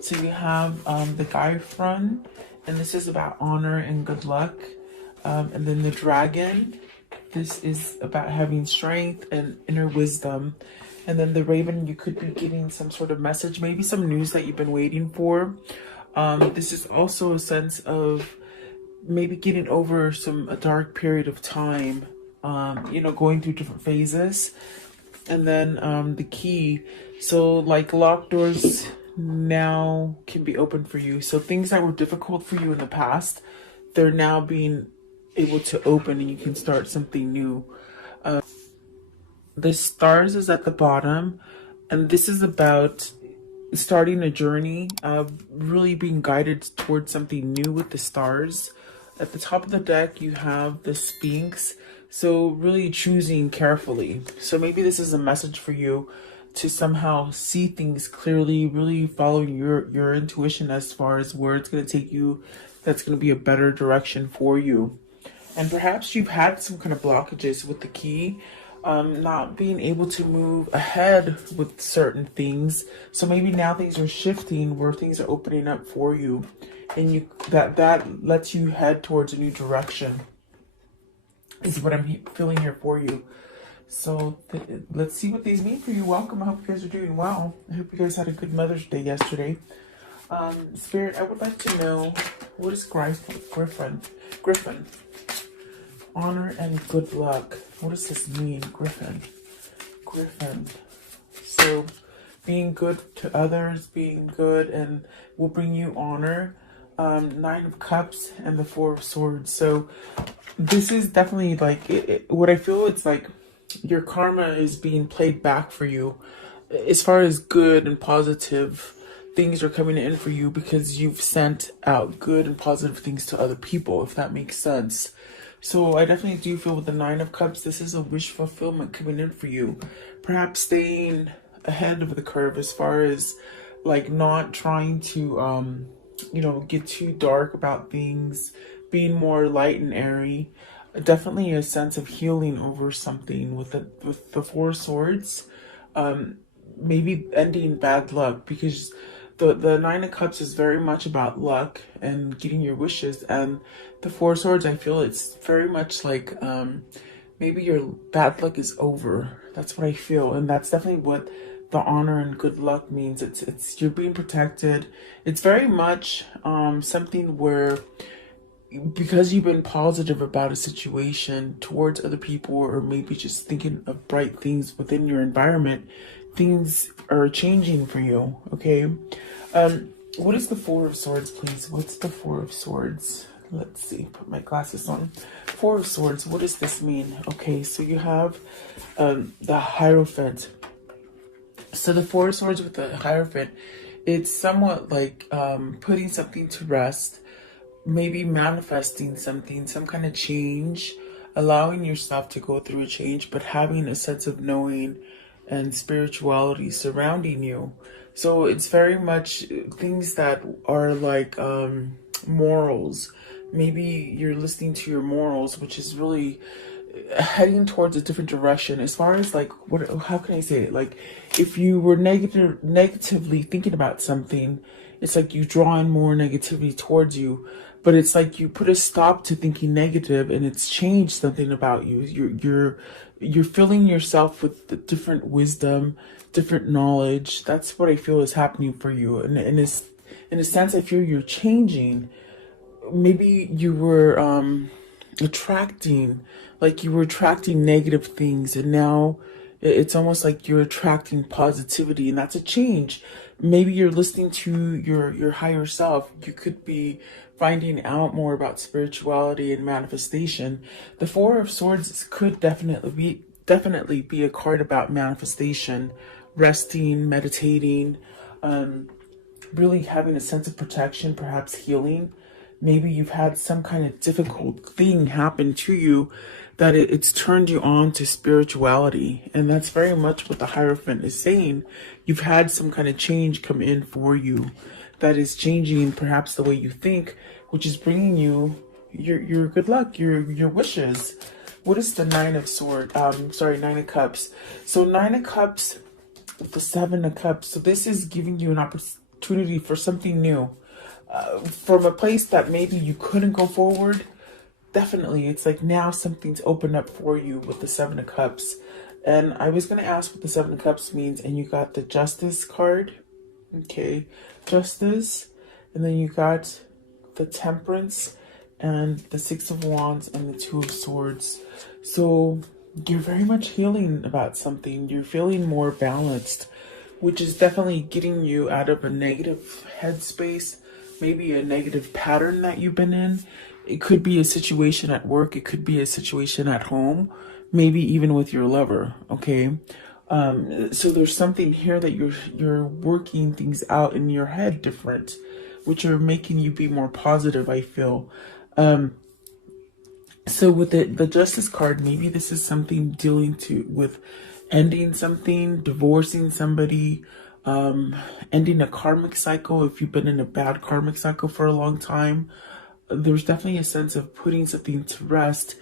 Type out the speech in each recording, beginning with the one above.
So you have the guy front, and this is about honor and good luck. And then the dragon, this is about having strength and inner wisdom. And then the raven, you could be getting some sort of message, maybe some news that you've been waiting for. This is also a sense of maybe getting over a dark period of time, going through different phases. And then the key, so like locked doors now can be open for you. So things that were difficult for you in the past, they're now being able to open and you can start something new. The stars is at the bottom, and this is about starting a journey of really being guided towards something new with the stars. At the top of the deck, you have the Sphinx. So really choosing carefully. So maybe this is a message for you to somehow see things clearly, really following your intuition as far as where it's going to take you. That's going to be a better direction for you. And perhaps you've had some kind of blockages with the key, not being able to move ahead with certain things. So maybe now things are shifting where things are opening up for you, and that lets you head towards a new direction. Is what I'm feeling here for you. So let's see what these mean for you. Welcome. I hope you guys are doing well. I hope you guys had a good Mother's Day yesterday. Spirit, I would like to know, what is Griffin? Honor and good luck. What does this mean, Griffin? So being good to others, being good, and will bring you honor. Nine of Cups and the Four of Swords. So this is definitely like what I feel. It's like your karma is being played back for you as far as good and positive things are coming in for you, because you've sent out good and positive things to other people, if that makes sense. So I definitely do feel with the Nine of Cups, this is a wish fulfillment coming in for you. Perhaps staying ahead of the curve as far as like not trying to get too dark about things, being more light and airy. Definitely a sense of healing over something with the Four Swords. Maybe ending bad luck, because the Nine of Cups is very much about luck and getting your wishes, and the Four Swords, I feel it's very much like maybe your bad luck is over. That's what I feel, and that's definitely what the honor and good luck means. It's you're being protected. It's very much something where, because you've been positive about a situation towards other people, or maybe just thinking of bright things within your environment, things are changing for you. Okay. What is the Four of Swords, please? What's the Four of Swords? Let's see, put my glasses on. Four of Swords, what does this mean? Okay, so you have the Hierophant. So the Four of Swords with the Hierophant, it's somewhat like putting something to rest, maybe manifesting something, some kind of change, allowing yourself to go through a change, but having a sense of knowing and spirituality surrounding you. So it's very much things that are like morals. Maybe you're listening to your morals, which is really heading towards a different direction. As far as like, how can I say it? Like, if you were negatively thinking about something, it's like you draw in more negativity towards you. But it's like you put a stop to thinking negative, and it's changed something about you. You're filling yourself with the different wisdom, different knowledge. That's what I feel is happening for you. And in a sense, I feel you're changing. Maybe you were attracting negative things, and now it's almost like you're attracting positivity, and that's a change. Maybe you're listening to your higher self. You could be finding out more about spirituality and manifestation. The Four of Swords could definitely be a card about manifestation, resting, meditating, really having a sense of protection, perhaps healing. Maybe you've had some kind of difficult thing happen to you that it's turned you on to spirituality. And that's very much what the Hierophant is saying. You've had some kind of change come in for you that is changing perhaps the way you think, which is bringing you your good luck, your wishes. What is the Nine of Cups? So Nine of Cups with the Seven of Cups. So this is giving you an opportunity for something new, from a place that maybe you couldn't go forward. Definitely, it's like now something's opened up for you with the Seven of Cups. And I was going to ask what the Seven of Cups means, and you got the Justice card. Okay, Justice. And then you got the Temperance and the Six of Wands and the Two of Swords. So you're very much healing about something. You're feeling more balanced, which is definitely getting you out of a negative headspace, maybe a negative pattern that you've been in. It could be a situation at work. It could be a situation at home, maybe even with your lover. Okay. So there's something here that you're working things out in your head different, which are making you be more positive, I feel. So with the Justice card, maybe this is something dealing with ending something, divorcing somebody, ending a karmic cycle. If you've been in a bad karmic cycle for a long time, there's definitely a sense of putting something to rest.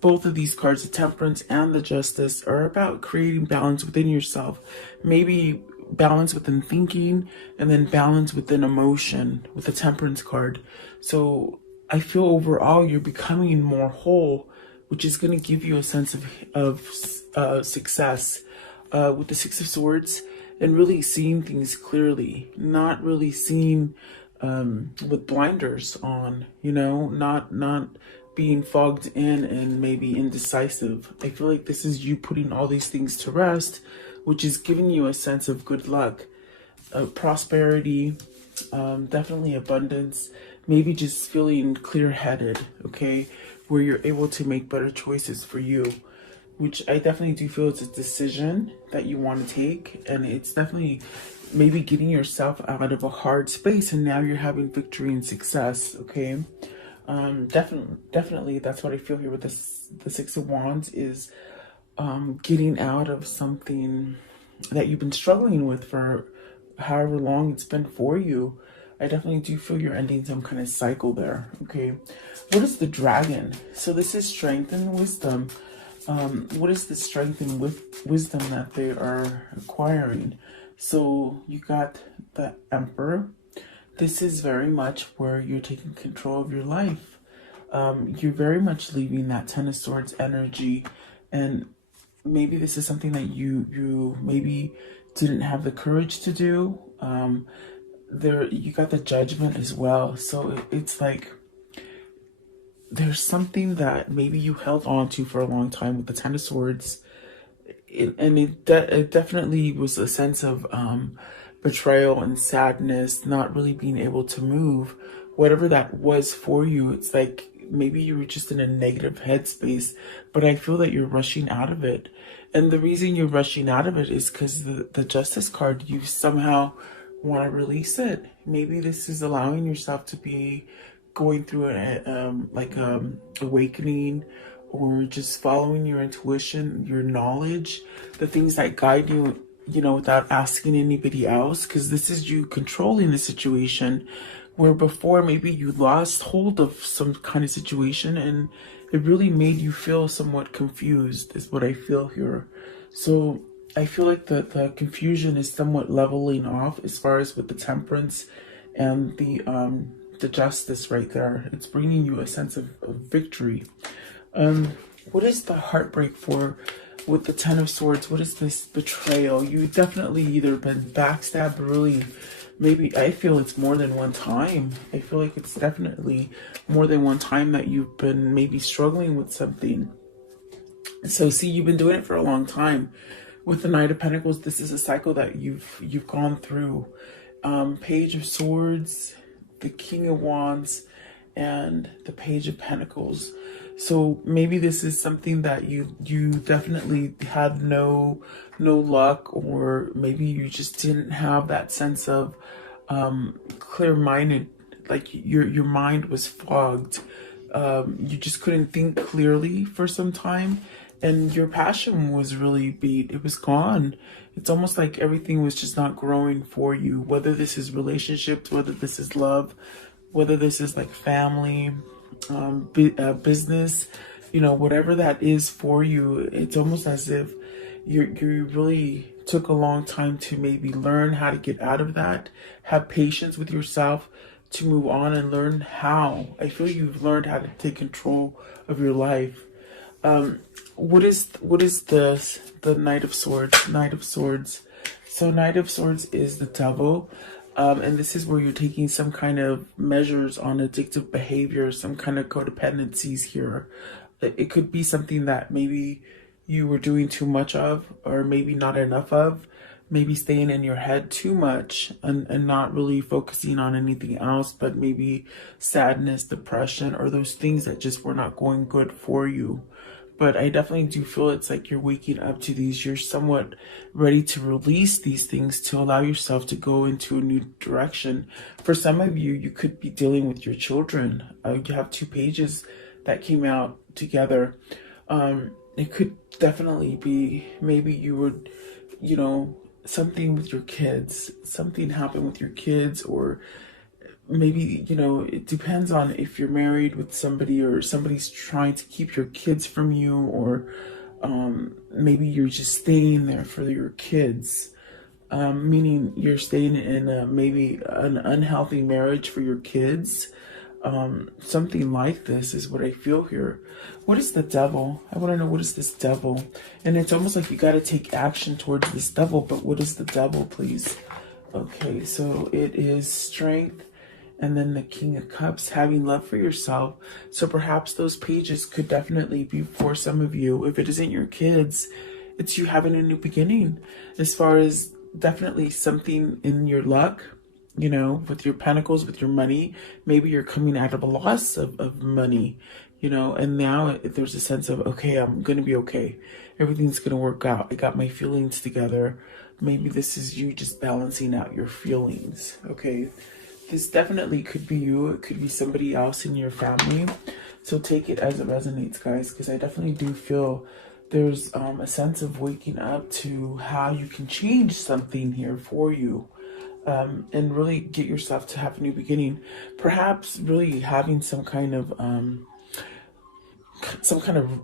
Both of these cards, the Temperance and the Justice, are about creating balance within yourself. Maybe balance within thinking, and then balance within emotion with the Temperance card. So I feel overall you're becoming more whole, which is going to give you a sense of success, with the Six of Swords, and really seeing things clearly, not really seeing with blinders on, not being fogged in and maybe indecisive. I feel like this is you putting all these things to rest, which is giving you a sense of good luck, prosperity, definitely abundance, maybe just feeling clear-headed, okay, where you're able to make better choices for you, which I definitely do feel it's a decision that you want to take, and it's definitely maybe getting yourself out of a hard space, and now you're having victory and success, okay? Definitely that's what I feel here with the Six of Wands is getting out of something that you've been struggling with for however long it's been for you. I definitely do feel you're ending some kind of cycle there, okay? What is the Dragon? So this is strength and wisdom. What is the strength and wisdom that they are acquiring? So you got the Emperor. This is very much where you're taking control of your life. You're very much leaving that Ten of Swords energy, and maybe this is something that you maybe didn't have the courage to do. You got the Judgment as well. So it's like there's something that maybe you held on to for a long time with the Ten of Swords. It definitely was a sense of betrayal and sadness, not really being able to move. Whatever that was for you, it's like maybe you were just in a negative headspace, but I feel that you're rushing out of it. And the reason you're rushing out of it is because the Justice card, you somehow want to release it. Maybe this is allowing yourself to be going through awakening, or just following your intuition, your knowledge, the things that guide you, without asking anybody else, because this is you controlling the situation, where before maybe you lost hold of some kind of situation and it really made you feel somewhat confused, is what I feel here. So I feel like the confusion is somewhat leveling off as far as with the Temperance and the Justice right there. It's bringing you a sense of victory. What is the heartbreak for with the Ten of Swords? What is this betrayal? You definitely either been backstabbed, really, maybe I feel it's more than one time. I feel like it's definitely more than one time that you've been maybe struggling with something. So see, you've been doing it for a long time. With the Knight of Pentacles, this is a cycle that you've gone through. Page of Swords, the King of Wands, and the Page of Pentacles. So maybe this is something that you definitely had no luck, or maybe you just didn't have that sense of clear-minded, like your mind was fogged. You just couldn't think clearly for some time, and your passion was really beat. It was gone. It's almost like everything was just not growing for you, whether this is relationships, whether this is love, whether this is like family, business, whatever that is for you. It's almost as if you're really took a long time to maybe learn how to get out of that, have patience with yourself to move on and learn how. I feel you've learned how to take control of your life. What is the Knight of Swords? Knight of Swords. So Knight of Swords is the devil. And this is where you're taking some kind of measures on addictive behavior, some kind of codependencies here. It could be something that maybe you were doing too much of, or maybe not enough of, maybe staying in your head too much and not really focusing on anything else, but maybe sadness, depression, or those things that just were not going good for you. But I definitely do feel it's like you're waking up to these. You're somewhat ready to release these things to allow yourself to go into a new direction. For some of you, you could be dealing with your children. You have two pages that came out together. It could definitely be maybe you would, something with your kids. Something happened with your kids, or maybe, it depends on if you're married with somebody or somebody's trying to keep your kids from you, or maybe you're just staying there for your kids, meaning you're staying in maybe an unhealthy marriage for your kids. Something like this is what I feel here. What is the devil? I want to know, what is this devil? And it's almost like you got to take action towards this devil, but what is the devil, please? Okay, so it is strength. And then the King of Cups, having love for yourself. So perhaps those pages could definitely be for some of you. If it isn't your kids, it's you having a new beginning. As far as definitely something in your luck, with your pentacles, with your money. Maybe you're coming out of a loss of money, and now there's a sense of, okay, I'm going to be okay. Everything's going to work out. I got my feelings together. Maybe this is you just balancing out your feelings, okay? This definitely could be you. It could be somebody else in your family. So take it as it resonates, guys, because I definitely do feel there's a sense of waking up to how you can change something here for you, and really get yourself to have a new beginning. Perhaps really having some kind of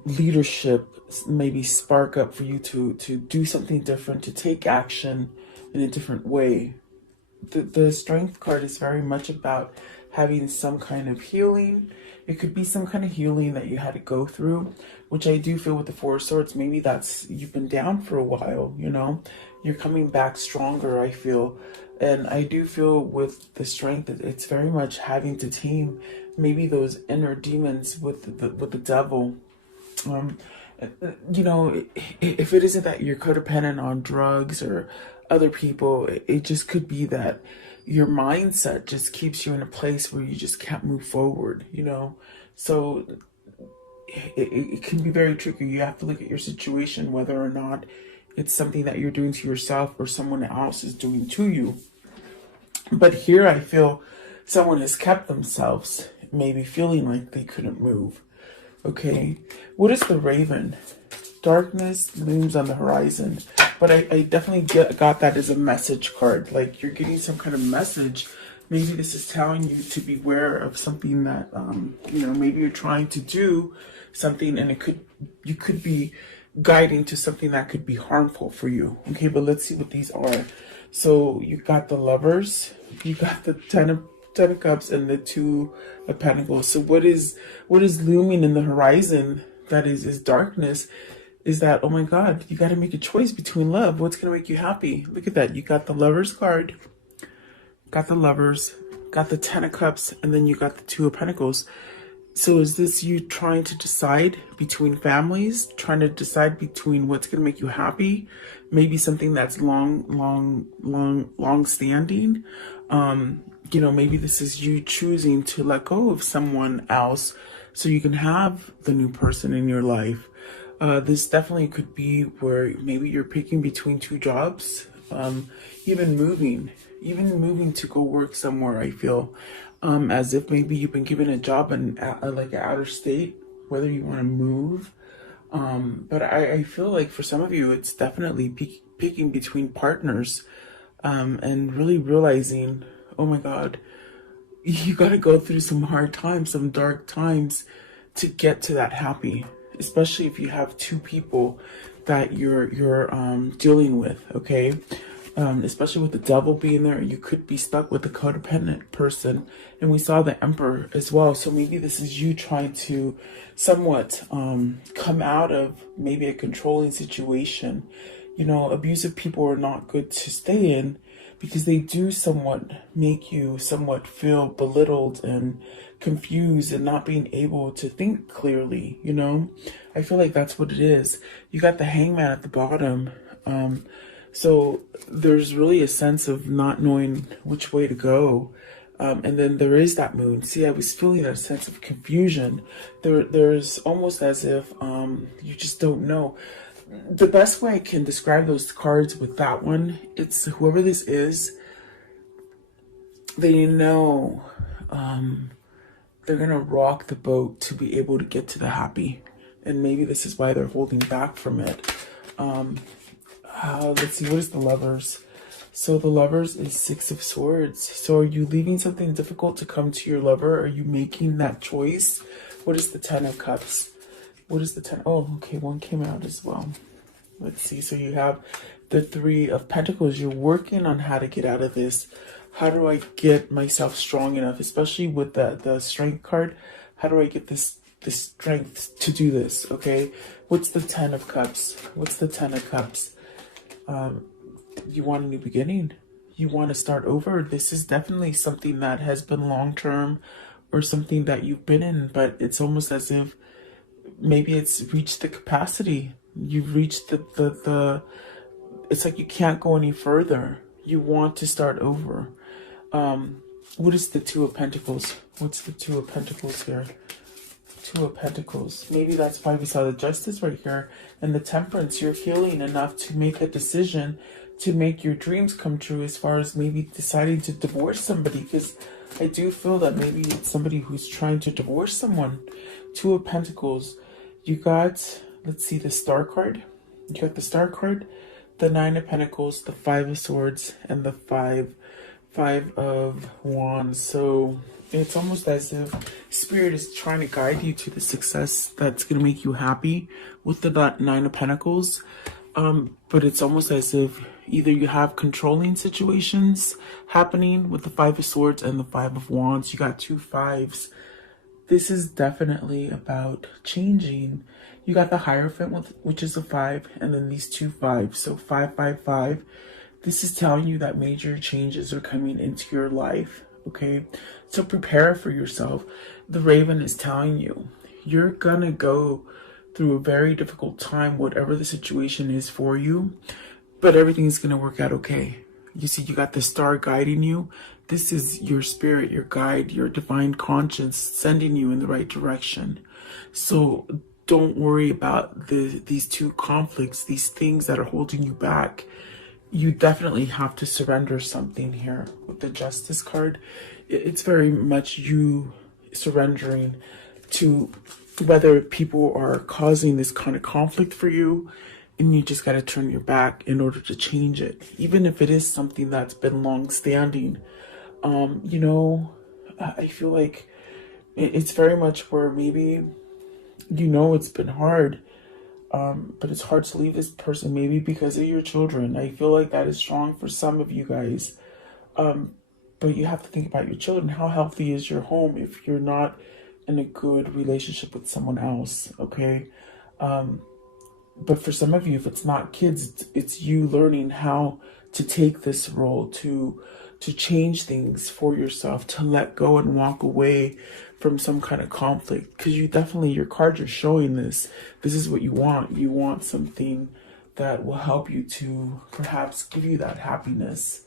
leadership maybe spark up for you to do something different, to take action in a different way. The Strength card is very much about having some kind of healing. It could be some kind of healing that you had to go through, which I do feel with the Four of Swords. Maybe that's, you've been down for a while, you're coming back stronger, I feel. And I do feel with the Strength that it's very much having to tame maybe those inner demons with the devil. If it isn't that you're codependent on drugs or other people, it just could be that your mindset just keeps you in a place where you just can't move forward, so it can be very tricky. You have to look at your situation, whether or not it's something that you're doing to yourself or someone else is doing to you. But here I feel someone has kept themselves maybe feeling like they couldn't move. Okay, what is the Raven? Darkness looms on the horizon. But I definitely got that as a message card. Like you're getting some kind of message. Maybe this is telling you to beware of something that, maybe you're trying to do something, and you could be guiding to something that could be harmful for you. Okay, but let's see what these are. So you got the Lovers, you got the Ten of Cups, and the Two of Pentacles. So what is looming in the horizon that is darkness? Is that, oh my God, you got to make a choice between love. What's going to make you happy? Look at that. You got the Lovers card, got the Lovers, got the Ten of Cups, and then you got the Two of Pentacles. So is this you trying to decide between families, trying to decide between what's going to make you happy? Maybe something that's long standing. Maybe this is you choosing to let go of someone else so you can have the new person in your life. This definitely could be where maybe you're picking between two jobs, even moving to go work somewhere. I feel as if maybe you've been given a job in like outer state, whether you want to move. But I feel like for some of you, it's definitely picking between partners, and really realizing, oh my God, you got to go through some hard times, some dark times to get to that happy. Especially if you have two people that you're dealing with, okay? Especially with the devil being there, you could be stuck with a codependent person. And we saw the Emperor as well. So maybe this is you trying to somewhat come out of maybe a controlling situation. You know, abusive people are not good to stay in because they do somewhat make you somewhat feel belittled and confused and not being able to think clearly, you know? I feel like that's what it is. You got the Hangman at the bottom. So there's really a sense of not knowing which way to go. And then there is that moon. See, I was feeling a sense of confusion. There's almost as if you just don't know. The best way I can describe those cards with that one, it's whoever this is, they know they're going to rock the boat to be able to get to the happy. And maybe this is why they're holding back from it. Let's see, what is the Lovers? So the Lovers is Six of Swords. So are you leaving something difficult to come to your lover? Are you making that choice? What is the Ten of Cups? What is the 10? Oh, okay, one came out as well. Let's see. So you have the Three of Pentacles. You're working on how to get out of this. How do I get myself strong enough? Especially with the Strength card. How do I get this strength to do this? Okay. What's the Ten of Cups? What's the Ten of Cups? You want a new beginning. You want to start over. This is definitely something that has been long-term or something that you've been in, but it's almost as if maybe it's reached the capacity. You've reached the it's like you can't go any further. You want to start over. What is the Two of Pentacles? What's the Two of Pentacles here? Two of Pentacles. Maybe that's why we saw the Justice right here. And the Temperance. You're healing enough to make a decision to make your dreams come true, as far as maybe deciding to divorce somebody. Because I do feel that maybe it's somebody who's trying to divorce someone. Two of Pentacles. You got, let's see, the Star card. You got the Star card, the Nine of Pentacles, the Five of Swords, and the Five of Wands. So it's almost as if Spirit is trying to guide you to the success that's going to make you happy with the Nine of Pentacles. But it's almost as if either you have controlling situations happening with the Five of Swords and the Five of Wands. You got two fives. This is definitely about changing. You got the Hierophant, which is a 5, and then these two fives. So 555. This is telling you that major changes are coming into your life. Okay, so prepare for yourself. The Raven is telling you you're gonna go through a very difficult time, whatever the situation is for you, but everything's gonna work out okay. You see, you got the Star guiding you. This is your spirit, your guide, your divine conscience sending you in the right direction. So don't worry about these two conflicts, these things that are holding you back. You definitely have to surrender something here. With the Justice card, it's very much you surrendering to whether people are causing this kind of conflict for you, and you just got to turn your back in order to change it. Even if it is something that's been long-standing. You know, I feel like it's very much where maybe, you know, it's been hard, but it's hard to leave this person, maybe because of your children. I feel like that is strong for some of you guys. But you have to think about your children. How healthy is your home if you're not in a good relationship with someone else, okay? But for some of you, if it's not kids, it's you learning how to take this role, to change things for yourself, to let go and walk away from some kind of conflict. Because you definitely, your cards are showing this. This is what you want. You want something that will help you to perhaps give you that happiness.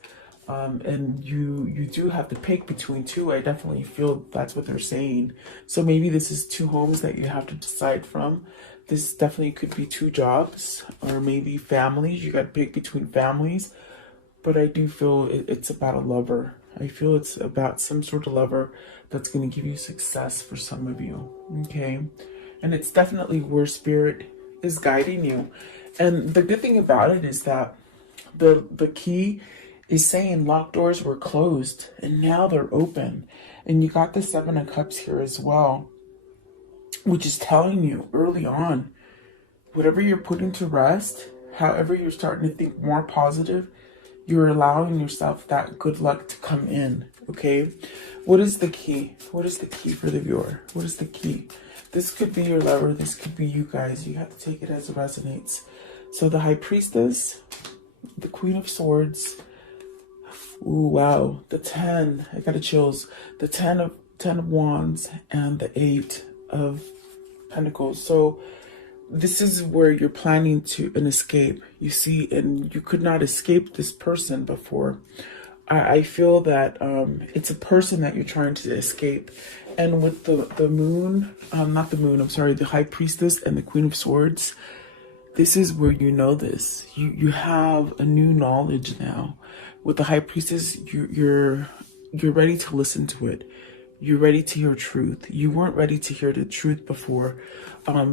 And you do have to pick between two. I definitely feel that's what they're saying. So maybe this is two homes that you have to decide from. This definitely could be two jobs, or maybe families. You got to pick between families. But I do feel it's about a lover. I feel it's about some sort of lover that's going to give you success for some of you. Okay. And it's definitely where Spirit is guiding you. And the good thing about it is that the key is saying locked doors were closed and now they're open. And you got the Seven of Cups here as well, which is telling you early on, whatever you're putting to rest, however you're starting to think more positive, you're allowing yourself that good luck to come in, okay? What is the key? What is the key for the viewer? What is the key? This could be your lover. This could be you guys. You have to take it as it resonates. So the High Priestess, the Queen of Swords. Ooh, wow. The 10. I got the chills. The 10 of Wands and the 8 of Pentacles. So this is where you're planning to an escape, you see, and you could not escape this person before. I feel that it's a person that you're trying to escape. And with the moon, not the moon, I'm sorry, the High Priestess and the Queen of Swords, this is where you know this. You have a new knowledge now. With the High Priestess, you're ready to listen to it. You're ready to hear truth. You weren't ready to hear the truth before,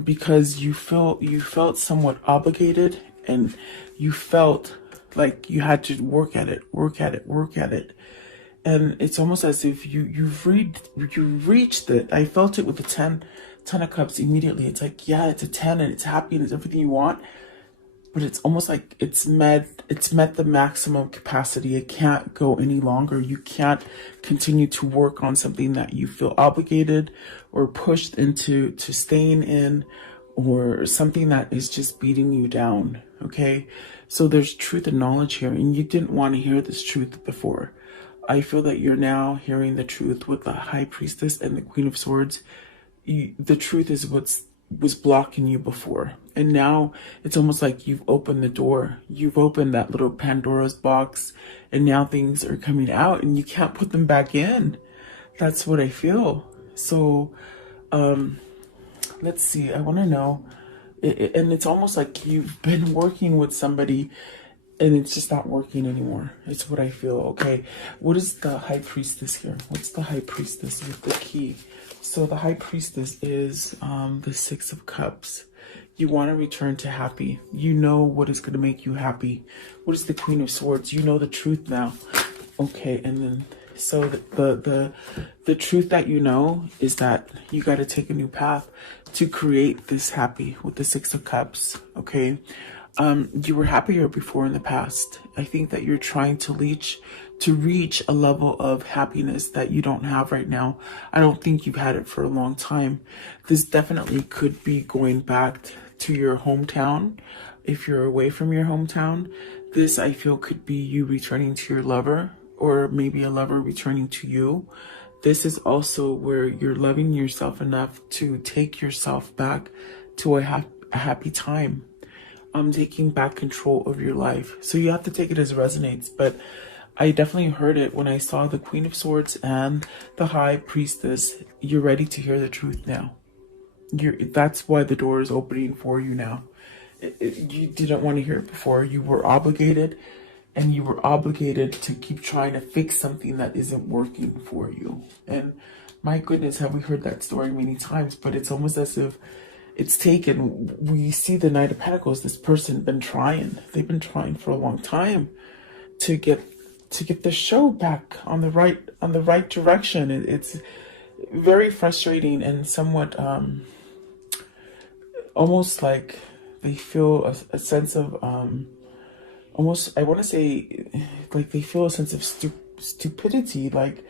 because you felt somewhat obligated, and you felt like you had to work at it. And it's almost as if you've reached it. I felt it with the 10 of Cups immediately. It's like, yeah, it's a 10 and it's happy and it's everything you want. But it's almost like it's met the maximum capacity. It can't go any longer. You can't continue to work on something that you feel obligated or pushed into staying in, or something that is just beating you down, okay? So there's truth and knowledge here, and you didn't want to hear this truth before. I feel that you're now hearing the truth with the High Priestess and the Queen of Swords. The truth is was blocking you before, and now it's almost like you've opened the door. You've opened that little Pandora's box, and now things are coming out and you can't put them back in. That's what I feel. So let's see, I want to know, and it's almost like you've been working with somebody and it's just not working anymore. It's what I feel. Okay, what is the High Priestess here? What's the High Priestess with the key? So the High Priestess is the 6 of Cups. You want to return to happy. You know what is going to make you happy. What is the Queen of Swords? You know the truth now. Okay, and then so the truth that you know is that you got to take a new path to create this happy with the 6 of Cups. Okay, you were happier before in the past. I think that you're trying to reach a level of happiness that you don't have right now. I don't think you've had it for a long time. This definitely could be going back to your hometown. If you're away from your hometown, this I feel could be you returning to your lover, or maybe a lover returning to you. This is also where you're loving yourself enough to take yourself back to a happy time. Taking back control of your life. So you have to take it as it resonates, but I definitely heard it when I saw the Queen of Swords and the High Priestess. You're ready to hear the truth now. That's why the door is opening for you now. You didn't want to hear it before. You were obligated, and you were obligated to keep trying to fix something that isn't working for you. And my goodness, have we heard that story many times, but it's almost as if it's taken. We see the Knight of Pentacles. This person been trying. They've been trying for a long time to get the show back on the right direction. It's very frustrating and somewhat almost like they feel a sense of almost, I want to say, like they feel a sense of stupidity, like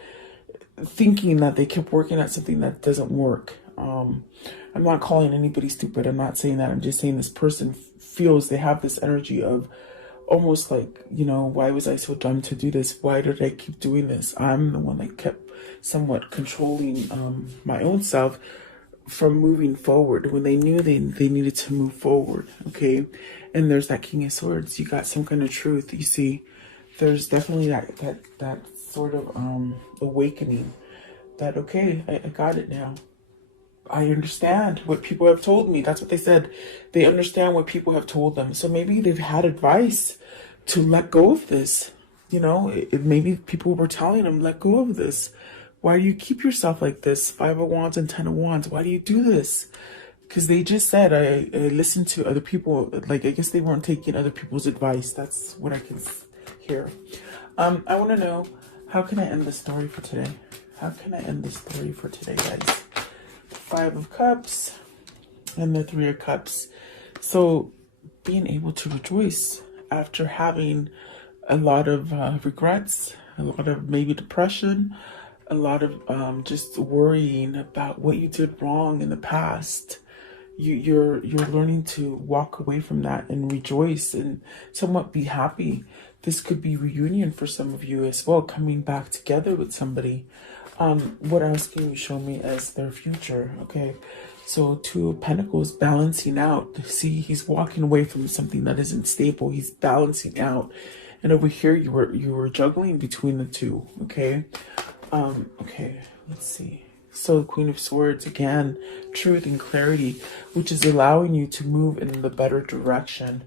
thinking that they kept working at something that doesn't work. I'm not calling anybody stupid. I'm not saying that. I'm just saying this person feels they have this energy of almost like, you know, why was I so dumb to do this? Why did I keep doing this? I'm the one that kept somewhat controlling my own self from moving forward when they knew they needed to move forward. Okay, and there's that King of Swords. You got some kind of truth. You see, there's definitely that sort of awakening that, okay, I got it now. I understand what people have told me. That's what they said. They understand what people have told them. So maybe they've had advice to let go of this. You know, maybe people were telling them, let go of this. Why do you keep yourself like this? 5 of Wands and 10 of Wands. Why do you do this? Because they just said, I listened to other people. Like, I guess they weren't taking other people's advice. That's what I can hear. I want to know, how can I end the story for today? How can I end the story for today, guys? 5 of Cups and the 3 of Cups. So being able to rejoice after having a lot of regrets, a lot of maybe depression, a lot of just worrying about what you did wrong in the past. You're learning to walk away from that and rejoice and somewhat be happy. This could be reunion for some of you as well, coming back together with somebody. What else can you show me as their future? Okay, so Two of Pentacles, balancing out. See, he's walking away from something that isn't stable. He's balancing out, and over here you were juggling between the two. Okay, okay. Let's see. So Queen of Swords again, truth and clarity, which is allowing you to move in the better direction.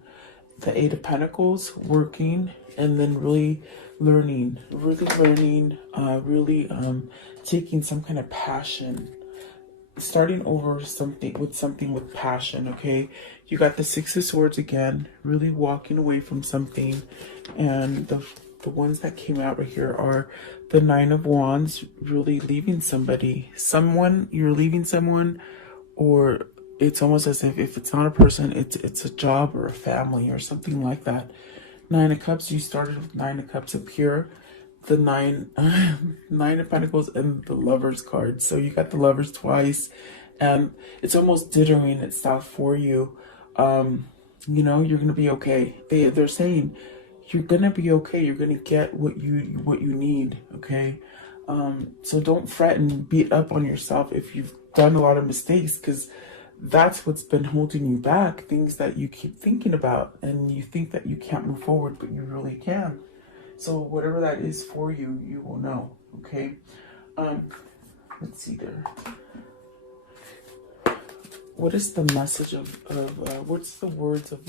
The Eight of Pentacles, working, and then really learning, really taking some kind of passion, starting over something with passion. Okay, you got the Six of Swords again, really walking away from something, and the ones that came out right here are the Nine of Wands, really leaving somebody, you're leaving someone, or it's almost as if it's not a person, it's a job or a family or something like that. Nine of Cups, you started with Nine of Cups up here, the Nine of Pentacles, and the Lovers card. So you got the Lovers twice, and it's almost dithering itself for you. You know, you're gonna be okay. They're saying you're gonna be okay. You're gonna get what you need. Okay. So don't fret and beat up on yourself if you've done a lot of mistakes, because that's what's been holding you back. Things that you keep thinking about, and you think that you can't move forward, but you really can. So whatever that is for you, you will know. Okay. Let's see there. What is the message of what's the words of